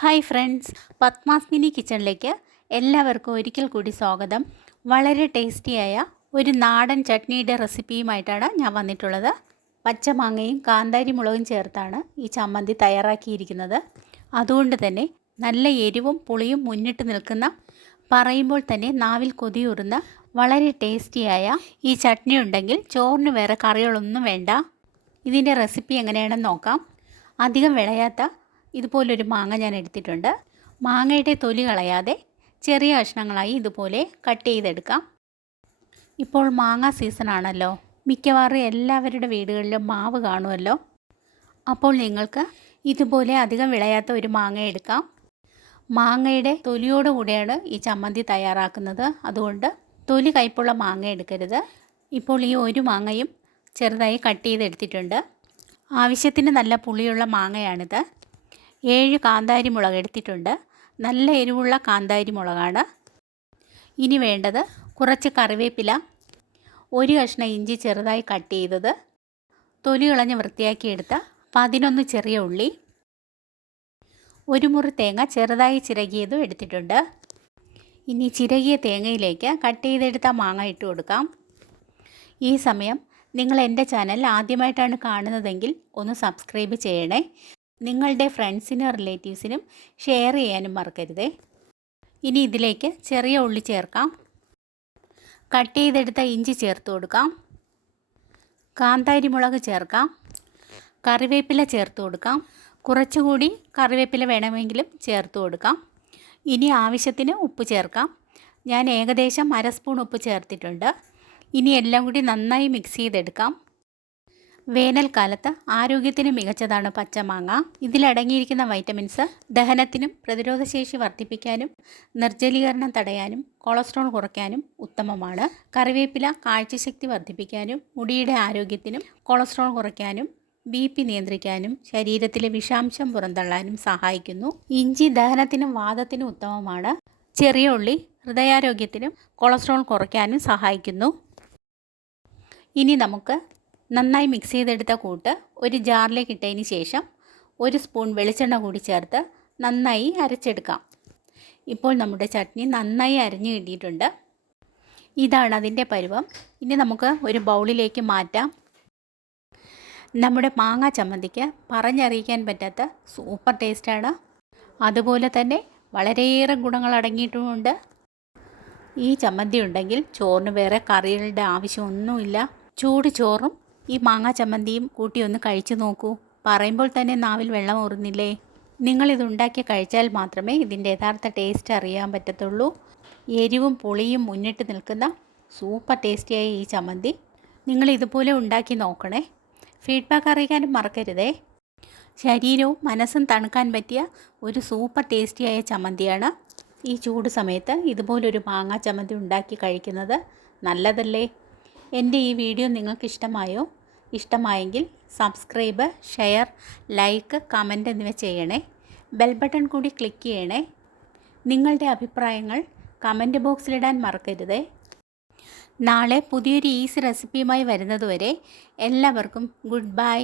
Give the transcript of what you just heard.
Hi friends, Padmas mini കിച്ചണിലേക്ക് എല്ലാവർക്കും ഒരിക്കൽ കൂടി സ്വാഗതം. വളരെ ടേസ്റ്റിയായ ഒരു നാടൻ ചട്നിയുടെ റെസിപ്പിയുമായിട്ടാണ് ഞാൻ വന്നിട്ടുള്ളത്. പച്ചമാങ്ങയും കാന്താരി മുളകും ചേർത്താണ് ഈ ചമ്മന്തി തയ്യാറാക്കിയിരിക്കുന്നത്. അതുകൊണ്ട് തന്നെ നല്ല എരിവും പുളിയും മുന്നിട്ട് നിൽക്കുന്ന, പറയുമ്പോൾ തന്നെ നാവിൽ കൊതിയൂറുന്ന വളരെ ടേസ്റ്റിയായ ഈ ചട്നി ഉണ്ടെങ്കിൽ ചോറിന് വേറെ കറികളൊന്നും വേണ്ട. ഇതിൻ്റെ റെസിപ്പി എങ്ങനെയാണെന്ന് നോക്കാം. അധികം വിളയാത്ത ഇതുപോലൊരു മാങ്ങ ഞാൻ എടുത്തിട്ടുണ്ട്. മാങ്ങയുടെ തൊലി കളയാതെ ചെറിയ കഷ്ണങ്ങളായി ഇതുപോലെ കട്ട് ചെയ്തെടുക്കാം. ഇപ്പോൾ മാങ്ങ സീസൺ ആണല്ലോ. മിക്കവാറും എല്ലാവരുടെ വീടുകളിലും മാവ് കാണുമല്ലോ. അപ്പോൾ നിങ്ങൾക്ക് ഇതുപോലെ അധികം വിളയാത്ത ഒരു മാങ്ങ എടുക്കാം. മാങ്ങയുടെ തൊലിയോടുകൂടിയാണ് ഈ ചമ്മന്തി തയ്യാറാക്കുന്നത്. അതുകൊണ്ട് തൊലി കയ്പുള്ള മാങ്ങ എടുക്കരുത്. ഇപ്പോൾ ഈ ഒരു മാങ്ങയും ചെറുതായി കട്ട് ചെയ്തെടുത്തിട്ടുണ്ട്. ആവശ്യത്തിന് നല്ല പുളിയുള്ള മാങ്ങയാണിത്. 7 കാന്താരി മുളക് എടുത്തിട്ടുണ്ട്. നല്ല എരിവുള്ള കാന്താരി മുളകാണ്. ഇനി വേണ്ടത് കുറച്ച് കറിവേപ്പില, ഒരു കഷ്ണം ഇഞ്ചി ചെറുതായി കട്ട് ചെയ്തത്, തൊലി കളഞ്ഞ് വൃത്തിയാക്കിയെടുത്ത 11 ചെറിയ ഉള്ളി, ഒരു മുറി തേങ്ങ ചെറുതായി ചിരകിയതും എടുത്തിട്ടുണ്ട്. ഇനി ചിരകിയ തേങ്ങയിലേക്ക് കട്ട് ചെയ്തെടുത്ത മാങ്ങ ഇട്ട് കൊടുക്കാം. ഈ സമയം നിങ്ങൾ എൻ്റെ ചാനൽ ആദ്യമായിട്ടാണ് കാണുന്നതെങ്കിൽ ഒന്ന് സബ്സ്ക്രൈബ് ചെയ്യണേ. നിങ്ങളുടെ ഫ്രണ്ട്സിനും റിലേറ്റീവ്സിനും ഷെയർ ചെയ്യാനും മറക്കരുതേ. ഇനി ഇതിലേക്ക് ചെറിയ ഉള്ളി ചേർക്കാം. കട്ട് ചെയ്തെടുത്ത ഇഞ്ചി ചേർത്ത് കൊടുക്കാം. കാന്താരി മുളക് ചേർക്കാം. കറിവേപ്പില ചേർത്ത് കൊടുക്കാം. കുറച്ചുകൂടി കറിവേപ്പില വേണമെങ്കിലും ചേർത്ത് കൊടുക്കാം. ഇനി ആവശ്യത്തിന് ഉപ്പ് ചേർക്കാം. ഞാൻ ഏകദേശം 1/2 സ്പൂൺ ഉപ്പ് ചേർത്തിട്ടുണ്ട്. ഇനി എല്ലാം കൂടി നന്നായി മിക്സ് ചെയ്തെടുക്കാം. വേനൽക്കാലത്ത് ആരോഗ്യത്തിന് മികച്ചതാണ് പച്ചമാങ്ങ. ഇതിലടങ്ങിയിരിക്കുന്ന വൈറ്റമിൻസ് ദഹനത്തിനും പ്രതിരോധശേഷി വർദ്ധിപ്പിക്കാനും നിർജ്ജലീകരണം തടയാനും കൊളസ്ട്രോൾ കുറയ്ക്കാനും ഉത്തമമാണ്. കറിവേപ്പില കാഴ്ചശക്തി വർദ്ധിപ്പിക്കാനും മുടിയുടെ ആരോഗ്യത്തിനും കൊളസ്ട്രോൾ കുറയ്ക്കാനും BP നിയന്ത്രിക്കാനും ശരീരത്തിലെ വിഷാംശം പുറന്തള്ളാനും സഹായിക്കുന്നു. ഇഞ്ചി ദഹനത്തിനും വാതത്തിനും ഉത്തമമാണ്. ചെറിയ ഉള്ളി ഹൃദയാരോഗ്യത്തിനും കൊളസ്ട്രോൾ കുറയ്ക്കാനും സഹായിക്കുന്നു. ഇനി നമുക്ക് നന്നായി മിക്സ് ചെയ്തെടുത്ത കൂട്ട് ഒരു ജാറിലേക്ക് ഇട്ടതിന് ശേഷം 1 സ്പൂൺ വെളിച്ചെണ്ണ കൂടി ചേർത്ത് നന്നായി അരച്ചെടുക്കാം. ഇപ്പോൾ നമ്മുടെ ചട്നി നന്നായി അരഞ്ഞു കിട്ടിയിട്ടുണ്ട്. ഇതാണ് അതിൻ്റെ പരുവം. ഇനി നമുക്ക് ഒരു ബൗളിലേക്ക് മാറ്റാം. നമ്മുടെ മാങ്ങ ചമ്മന്തിക്ക് പറഞ്ഞറിയിക്കാൻ പറ്റാത്ത സൂപ്പർ ടേസ്റ്റാണ്. അതുപോലെ തന്നെ വളരെയേറെ ഗുണങ്ങൾ അടങ്ങിയിട്ടുമുണ്ട്. ഈ ചമ്മന്തി ഉണ്ടെങ്കിൽ ചോറിന് വേറെ കറികളുടെ ആവശ്യമൊന്നുമില്ല. ചൂട് ചോറും ഈ മാങ്ങ ചമ്മന്തിയും കൂട്ടി ഒന്ന് കഴിച്ചു നോക്കൂ. പറയുമ്പോൾ തന്നെ നാവിൽ വെള്ളം ഊറുന്നില്ലേ? നിങ്ങളിതുണ്ടാക്കി കഴിച്ചാൽ മാത്രമേ ഇതിൻ്റെ യഥാർത്ഥ ടേസ്റ്റ് അറിയാൻ പറ്റത്തുള്ളൂ. എരിവും പുളിയും മുന്നിട്ട് നിൽക്കുന്ന സൂപ്പർ ടേസ്റ്റിയായ ഈ ചമ്മന്തി നിങ്ങൾ ഇതുപോലെ ഉണ്ടാക്കി നോക്കണേ. ഫീഡ്ബാക്ക് അറിയിക്കാനും മറക്കരുതേ. ശരീരവും മനസ്സും തണുക്കാൻ പറ്റിയ ഒരു സൂപ്പർ ടേസ്റ്റിയായ ചമ്മന്തിയാണ്. ഈ ചൂട് സമയത്ത് ഇതുപോലൊരു മാങ്ങ ചമ്മന്തി ഉണ്ടാക്കി കഴിക്കുന്നത് നല്ലതല്ലേ? എൻ്റെ ഈ വീഡിയോ നിങ്ങൾക്ക് ഇഷ്ടമായോ? ഇഷ്ടമായെങ്കിൽ സബ്സ്ക്രൈബ്, ഷെയർ, ലൈക്ക്, കമൻറ്റ് എന്നിവ ചെയ്യണേ. ബെൽ ബട്ടൺ കൂടി ക്ലിക്ക് ചെയ്യണേ. നിങ്ങളുടെ അഭിപ്രായങ്ങൾ കമൻറ്റ് ബോക്സിലിടാൻ മറക്കരുതേ. നാളെ പുതിയൊരു ഈസി റെസിപ്പിയുമായി വരുന്നതുവരെ എല്ലാവർക്കും ഗുഡ് ബൈ.